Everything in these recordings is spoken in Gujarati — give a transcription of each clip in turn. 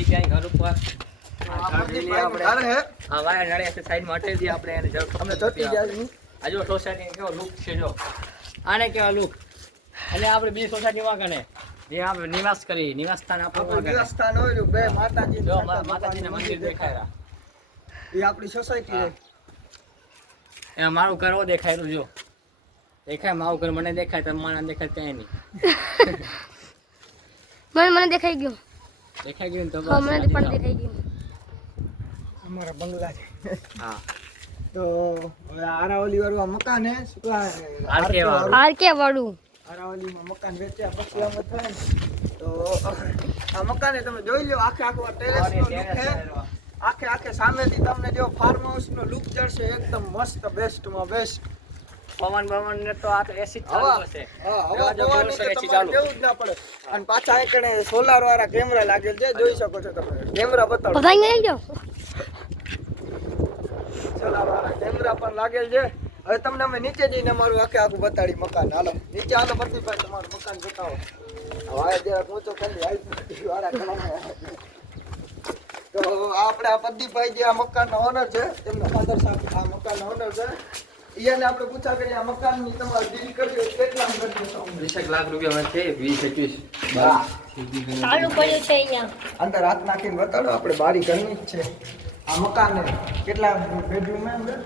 આવી ગયા ઘર ઉપર હા વાય નડે છે સાઈડ માં હટાવી દઈએ આપણે એને અમે જતી જાય આ જો સોસાયટી કેવો લુક છે જો આને કેવા લુક અને આપણે બીજી સોસાયટીમાં કને જે આપણે નિવાસ કરી નિવાસ સ્થાન આપણું નિવાસ સ્થાન હોય બે માતાજી જો માતાજીના મંદિર દેખાય એ આપણી સોસાયટી છે એ મારું ઘર દેખાયેલું જો દેખાય મારું ઘર મને દેખાય તમારા દેખાય ત્યાં નહીં મને દેખાઈ ગયું ને તો મને પણ દેખાઈ ગયું અમારા બંગલા છે હા તો આરાવલી વાળું મકાન હે આરકે વાળું આરાવલીમાં મકાન વેચ્યા પછી આમ થાય ને તો આ મકાને તમે જોઈ લો આખે આખો ટેરેસ નો લુક હે આખે સામેથી તમને જો ફાર્મ હાઉસ નો લુક જડશે એકદમ મસ્ત બેસ્ટ માં બેસ્ટ પવન ને તો આ તો એસી ચાલુ હશે હવા પવન ચાલુ કેવું જ ના પડે અને પાછા એકણે સોલાર વાળા કેમેરા લાગેલ છે જોઈ શકો છો તમે કેમેરા બતાવો બધાઈ નહીં જો સોલાર વાળા કેમેરા પણ લાગેલ છે હવે તમને અમે નીચે જઈને અમારું આખું બતાડી મકાન હાલો નીચે હાલો પ્રદીપભાઈ તમારું મકાન બતાવો હવે જરા પહોંચો ખાલી આવી વાળા ઘણા તો આપણે આ પ્રદીપભાઈ જે આ મકાનના ઓનર છે તેમના ફાધર સાહેબ આ મકાનના ઓનર છે ઈયાને આપણે પૂછા કરી આ મકાનની તમારે ડીલ કરવી હોય કેટલા કરી દેશો 20 લાખ રૂપિયા છે 20-21 ચાલુ પડ્યું છે અહીંયા અંદર હાથ નાખીને બતાડો આપણે બારી ઘરની જ છે આ મકાન કેટલા બેડરૂમ હે અંદર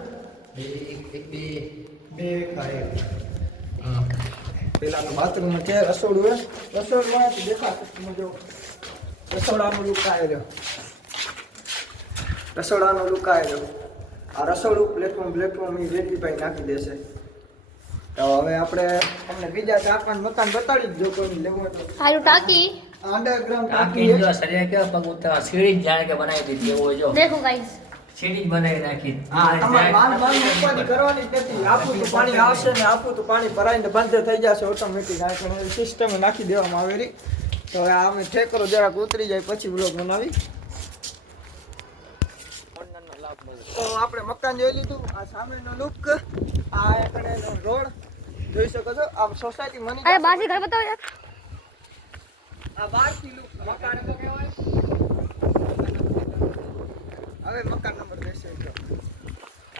બે પેલા બાથરૂમ છે રસોડું હે રસોડમાં દેખાશે તમે જો રસોડાનું લુક આવ્યો રસોડાનો લુક આવ્યો આ રસોડું પ્લેટફોર્મ એ વેટીભાઈ નાખી દેશે તો હવે આપણે તમને બીજા 4-5 મકાન બતાડી જ જો કોઈ લેવું હોય તો સારું ટાંકી અંડરગ્રાઉન્ડ ટાંકી જો સરિયા કે પગ ઉતરા સીડી જાણે કે બનાવી દીધી એવો જો દેખો ગાઈસ સીડી બનાવી નાખી તમારે બાંધ ઉપાડી કરવાની જ નથી આપું તો પાણી આવશે ને આપું તો પાણી ભરાઈને બંધ થઈ જશે ઓટોમેટિક આ પણ સિસ્ટમ નાખી દેવામાં આવેલી તો હવે અમે ઠેકરો જરાક ઉતરી જાય પછી બ્લોગ બનાવી તો આપણે મકાન જોઈ લીધું આ સામેનો લુક આ એકડેનો રોડ જોઈ શકો છો આ સોસાયટી મની અરે બારથી ઘર બતાવો યાર આ બહારથી લુક મકાન તો કહેવાય હવે મકાન નંબર બેસે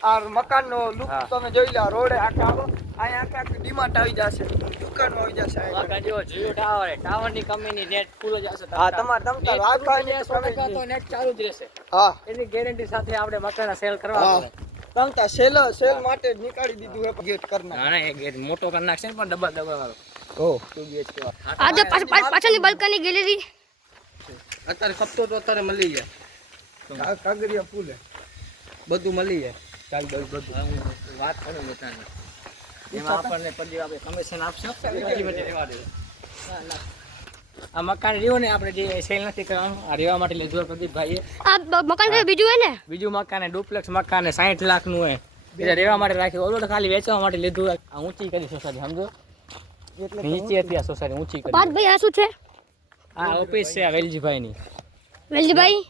આ મકાનનો લુક તમે જોઈ લો રોડે આખા આવો અહીંયા આખી ડીમાર્ટ આવી જશે દુકાનો આવી જશે મકાન જો જીઓ ટાવર ની કંપની નેટ પૂરો જશે હા તમારે તમતાર વાઈફાઈ તો નેટ ચાલુ જ રહેશે હા એની ગેરંટી સાથે આપણે મકાન સેલ કરવા પડે તમતા સેલ માટે જ નીકાળી દીધું હે ગેટ કરના ના એ ગેટ મોટો કરી નાખશે ને પણ ડબલ વાળો ઓ 2 BHK આ જો પાછળની બાલ્કની ગેલેરી અત્યારે ખપતો તો અત્યારે મળી જાય કાગરિયા ફૂલ હે બધું મળી જાય ચાલ બધું વાત કરું મિત્રને એમાં આપણને પછી આપણે કમિશન આપશે આ મકાન રહ્યું ને આપણે જે સેલ નથી કરવાનું આ રહેવા માટે લીધું પ્રદીપભાઈએ આ મકાન કયું બીજું હે ને બીજું મકાન ડુપ્લેક્સ મકાન 60 લાખનું હે બીજા રહેવા માટે રાખ્યું ઓલો તો ખાલી વેચવા માટે લીધું આ ઊંચી કરી સોસાયટી સમજો એટલે નીચે હતી આ સોસાયટી ઊંચી કરી પાર્થ ભાઈ આ શું છે આ ઓફિસ છે વેલજીભાઈની વેલજીભાઈ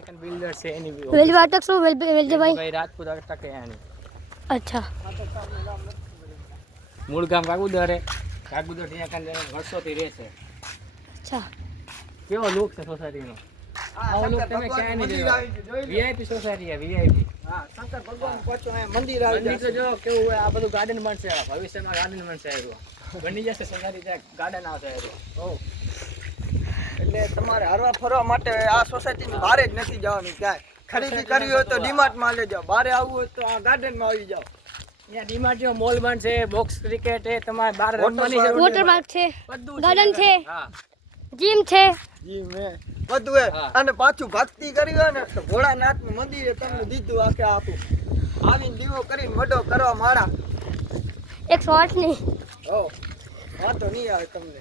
એક બિલ્ડર છે એની વેલજીભાઈ અટક શું વેલજીભાઈ રાજપૂત અટક એની અચ્છા મૂળ ગામ કાગુદર ત્યાં કાંડ વર્ષોથી રહે છે અચ્છા કેવો લુક છે સોસાયટીનો આવો લુક તમે ક્યાંય નહીં જોયો વીઆઈપી સોસાયટી છે વીઆઈપી હા શંકર ભગવાન પહોંચો મંદિર આવી મંદિર તો જો કેવું હોય આ બધું ગાર્ડન બનશે ભવિષ્યમાં ગાર્ડન બનશે બની જશે સોસાયટી ત્યાં ગાર્ડન આવશે ઓ એટલે તમારે હરવા ફરવા માટે આ સોસાયટીની બહાર જ નથી જવાનું ક્યાંય ખરીદી કરવી હોય તો ડીમાર્ટમાં લઈ જાઓ બહાર આવવું હોય તો આ ગાર્ડનમાં આવી જાઓ અહીંયા ડીમાર્ટ જો મોલ બનશે બોક્સ ક્રિકેટ છે તમારે બહાર રમવાની જરૂર વોટર પાર્ક છે બધું ગાર્ડન છે હા જીમ છે જી મેં બધું હે અને પાછું ભક્તિ કરી હોય ને તો ભોળાનાથનું મંદિરે તમને દીધું આખે આખું આવીને દીવો કરીને વડો કરવા માળા 108 ની ઓ વાંધો નહીં આવે તમને